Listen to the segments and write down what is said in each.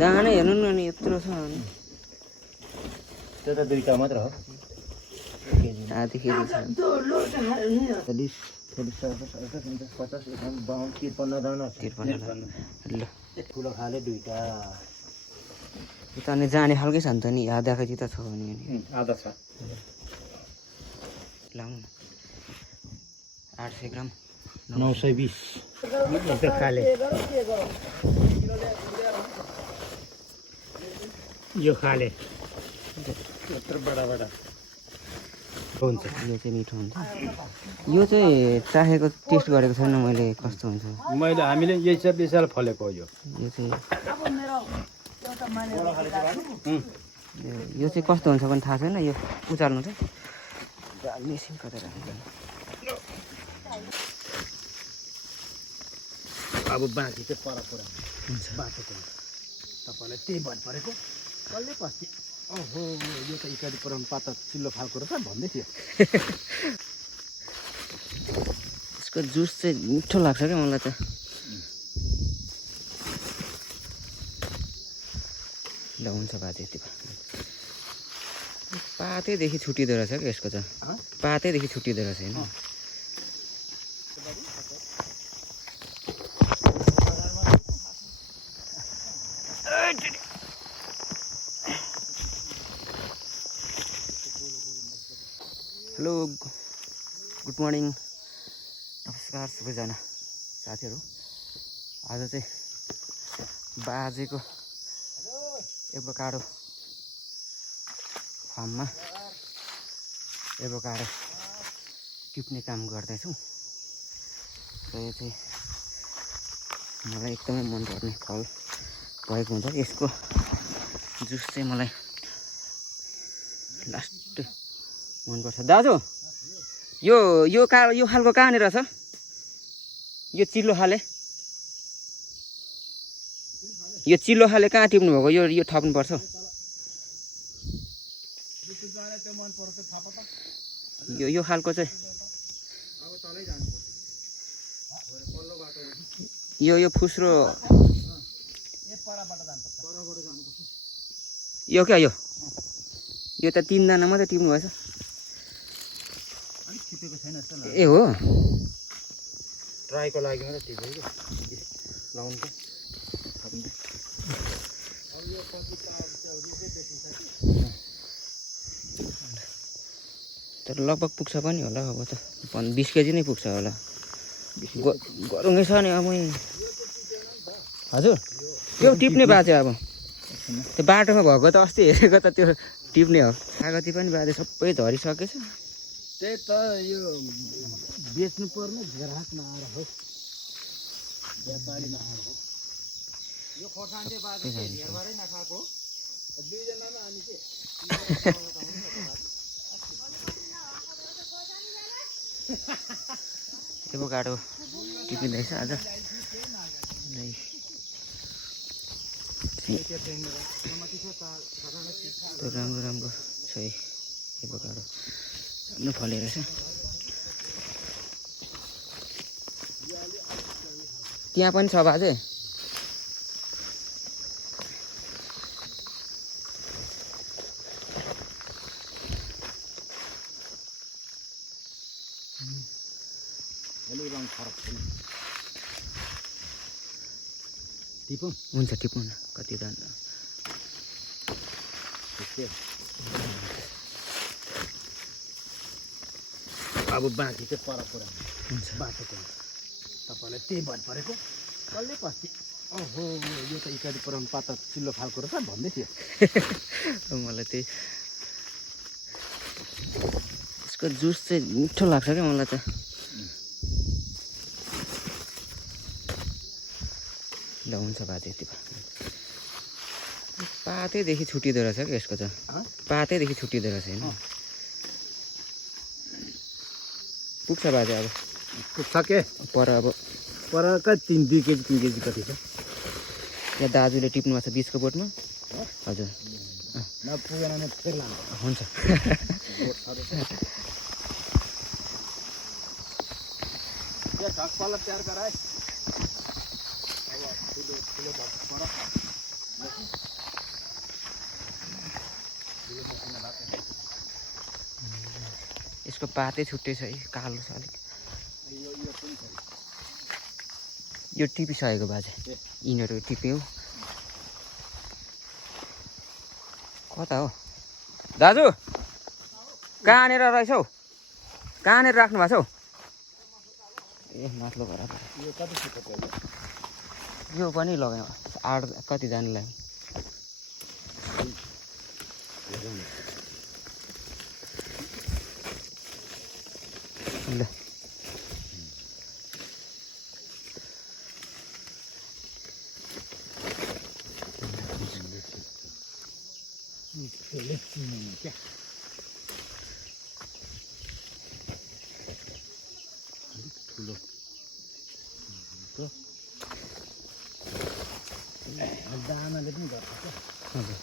दाना हेर्नु न अनि यत्रो छ अनि त्यो त दुईटा मात्र हो आधी केजी छ 40 50 52 53 दाना 53 ल ठुलो खाले दुईटा यो त अनि जाने खालकै छ नि त नि आधा केजी त छ भने आधा छ लाउनु न 800 ग्राम 920 त्यो खाले यो खाले यत्रो बडा बडा हुन्छ यो चाहिँ मिठो हुन्छ यो चाहिँ चाहेको टेस्ट गरेको छैन मैले कस्तो हुन्छ मैले हामीले यही चाहिँ विशाल फलेको हो यो चाहिँ यो चाहिँ कस्तो हुन्छ पनि थाहा छैन यो उचाल्नु चाहिँ मेसिन कता राख्नु अब बाँकी चाहिँ परपुरा हुन्छ बाटोको तपाईँलाई त्यही भर परेको कसले पस्ति ओहो यो त इत्यादि पुरानो पाता चिल्लो खालको रहेछ भन्दै थियो यसको जुस चाहिँ मिठो लाग्छ क्या मलाई त ल हुन्छ बाजे यति पातैदेखि छुट्टिँदो रहेछ क्या यसको चाहिँ पातैदेखि छुट्टिँदो रहेछ होइन हेलो गुड मर्निङ नमस्कार सबैजना साथीहरू आज चाहिँ बाजेको एभोकाडो फार्ममा एभोकाडो टिप्ने काम गर्दैछौँ र यो चाहिँ मलाई एकदमै मनपर्ने फल भएको हुन्छ यसको जुस चाहिँ मलाई लास्ट मनपर्छ दाजु यो खालको कहाँनिर छ यो चिल्लो खाले कहाँ टिप्नु भएको यो थप्नुपर्छ यो खालको चाहिँ यो फुस्रो यो क्या यो त 3 दाना मात्रै टिप्नु भएछ ए हो ट्राईको लागि मात्रै टिपेको लाउनु त तर लगभग पुग्छ पनि होला अब त 20 केजी नै पुग्छ होला गरौँदै छ नि अब हजुर त्यो टिप्ने बाजे अब त्यो बाटोमा भएको त अस्ति हेरेको त त्यो टिप्ने हो कागती पनि बाजे सबै झरिसकेछ त्यही त यो बेच्नु पर्ने ग्राहक नआएर हो व्यापारी नआएर हो यो खोर्सानी चाहिँ बाजे हेरबारै नखाएको दुईजनामा अनि के एभोकाडो टिपिँदैछ आज राम्रो राम्रो छ एभोकाडो राम्रो फलेको रहेछ त्यहाँ पनि छ बाजे टिपौँ हुन्छ टिप्नु न कति दाना अब बाँकी चाहिँ परपुरा हुन्छ बाटोको तपाईँलाई त्यही भर परेको कसले पस्ति ओहो यो त इत्यादि पुरानो पाता चिल्लो खालको रहेछ भन्दै थियो मलाई त्यही यसको जुस चाहिँ मिठो लाग्छ क्या मलाई त ल हुन्छ बाजे यति पातैदेखि छुट्टिँदो रहेछ क्या यसको चाहिँ पातैदेखि छुट्टिँदो रहेछ होइन पुग्छ बाजे अब पुग्छ के पर अब कति 2 केजी 3 केजी कति छ यहाँ दाजुले टिप्नु भएको छ 20 को बोटमा हजुर नपुगेन भने फेरि लानु हुन्छ तयार गराए अब ठुलो ठुलो यसको पातै छुट्टै छ है कालो छ अलिक यो टिपिसकेको बाजे यिनीहरू टिप्यो कता हो दाजु कहाँनिर रहेछ हौ कहाँनिर राख्नु भएको छ हौ ए माथिल्लो घर यो पनि लगायो 8 कति जानेलाई ल दानाले पनि गर्छ हजुर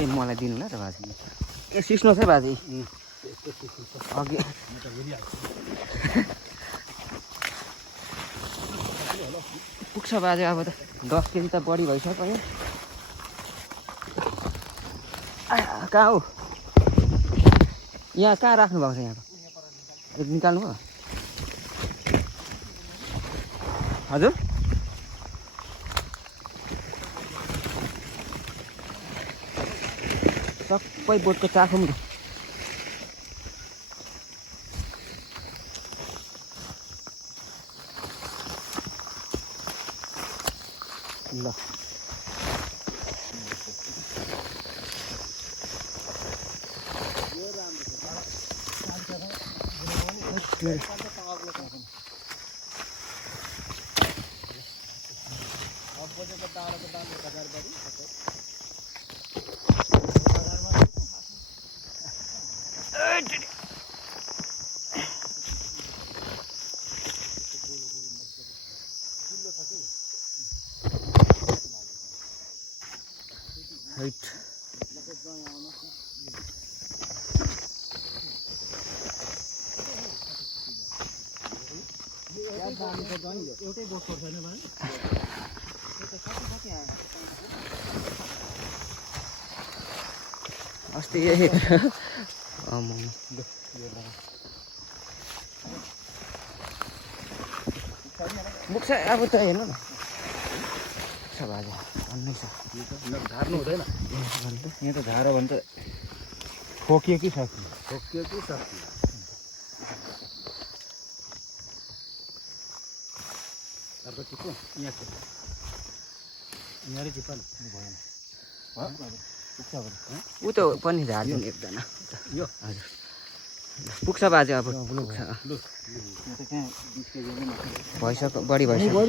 ए मलाई दिनु ल त बाजे ए सिस्नुहोस् है बाजे अघि पुग्छ बाजे अब त 10 केजी त बढी भइसक्यो कहाँ हो यहाँ कहाँ राख्नु भएको छ यहाँको निकाल्नु हो हजुर सबै बोटको चाखौँ न ल हाइट एउटै बोट पर्छ हैन भाइ अस्ति यही बुक्छ अब त हेर्नु न छ बाजे अन्नै छ झार्नु हुँदैन यहाँ त झारो भने त ठोकियो कि सक्यो अर्को टिप्पो यहाँ टिप्पा भएन ऊ त पनि झार्दिनु एकजना यो हजुर पुग्छ बाजे अब भइसक्यो बढी भइसक्यो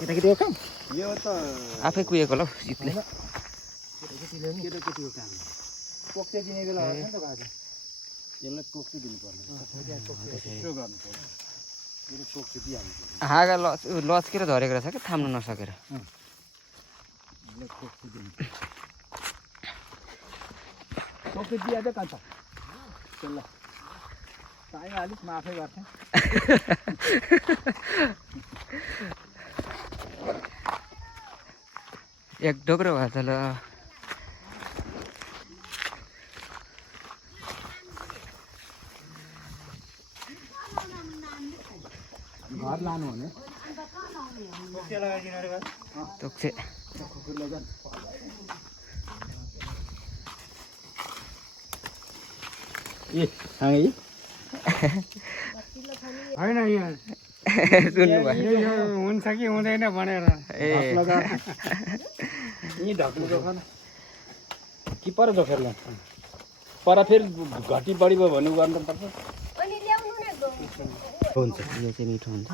केटाकेटीको काम यो त आफै कुहेको ल हौ शीतले केटाकेटीको काम पोक्ते दिने बेला हो नि त बाजे यसलाई पोक्ते दिनुपर्ने यसो गर्नु पर्छ यो पोक्ते दिइहाल्नु हाँगा लच्केर झरेको रहेछ क्या थाम्नु नसकेर पोक्ते दिनु पोक्ते दिइहाल्छ कान्छ ल चाहियो अलिक माफै गर्छ एक डोक्रो भयो त ल घर लानु भने पोक्ते लगाइदिनु अरे तोक्से ए हाँगै होइन यहाँ सुन्नु भयो हुन्छ कि हुँदैन भनेर ए यहीँ ढक्नु जोखान कि पर जोखेर ल्याउँछ पर फेरि घटी बढी भयो भन्नु गर्नुपर्छ हुन्छ यो चाहिँ मिठो हुन्छ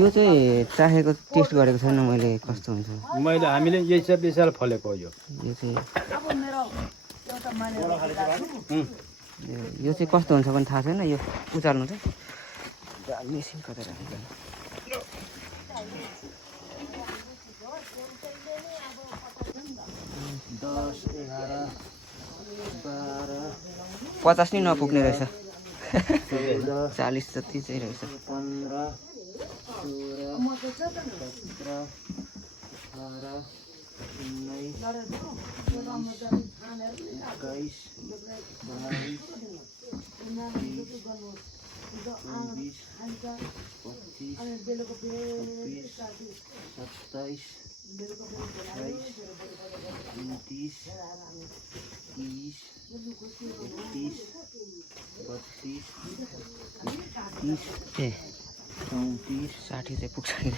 यो चाहिँ चाखेको टेस्ट गरेको छैन मैले कस्तो हुन्छ मैले हामीले यही सब विशाल फलेको हो यो चाहिँ यो चाहिँ कस्तो हुन्छ पनि थाहा छैन यो उचाल्नु चाहिँ मेसिन कता राख्नु 50 नि नपुग्ने रहेछ 40 जति चाहिँ रहेछ 15 16 17 18 ए 60 चाहिँ पुग्छ नि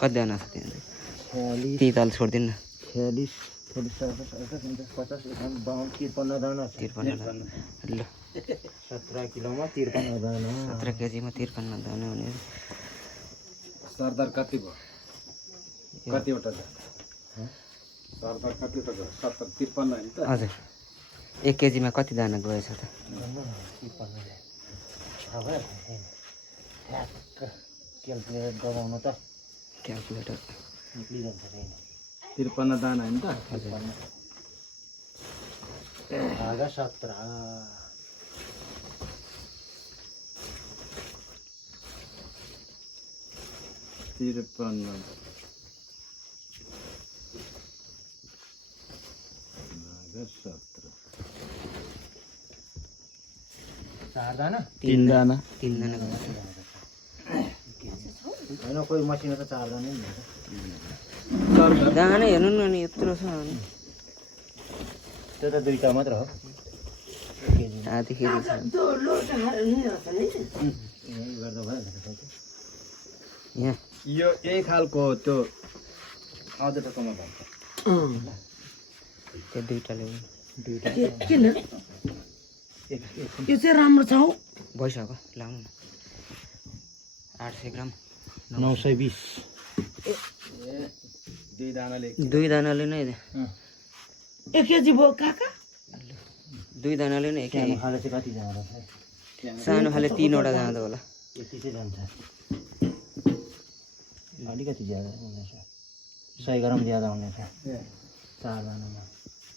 कतिजना छ त्यहाँ त्यही ताल छोडिदिनु न 46 47 50 52 दाना 53 ल 17 किलोमा 53 दाना 17 केजीमा 53 दाना भने सरदार कति भयो कतिवटा सरदार कतिवटा 70 53 हैन त हजुर 1 केजीमा कति दाना गएछ त क्याल्कुलेट गराउनु त क्याल्कुलेटर निक्लिन्छ 53 दाना हैन त भागा 17 4 दाना 3 दाना 3 दाना गएछ हैन कोही मसिनो त 4 दाना नि हुन्छ दाना हेर्नु न नि यत्रो छ अनि त्यो त दुईटा मात्र हो आधी केजी छ यही गर्दा भयो यहाँ यो यही खालको त्यो आधटाकोमा भन्छ त्यो दुईटाले किन यो चाहिँ राम्रो छ हौ भइसक्यो लाउनु न 800 ग्राम 920 दुई दानाले दुई दानाले नै 1 केजी भयो काका दुई दानाले नै 1 केजी खाले चाहिँ कति जाँदा सानो खाले 3 वटा जाँदा होला यति चाहिँ जान्छ अलिकति ज्यादा हुनेछ 100 ग्राम ज्यादा हुनेछ 4 दानामा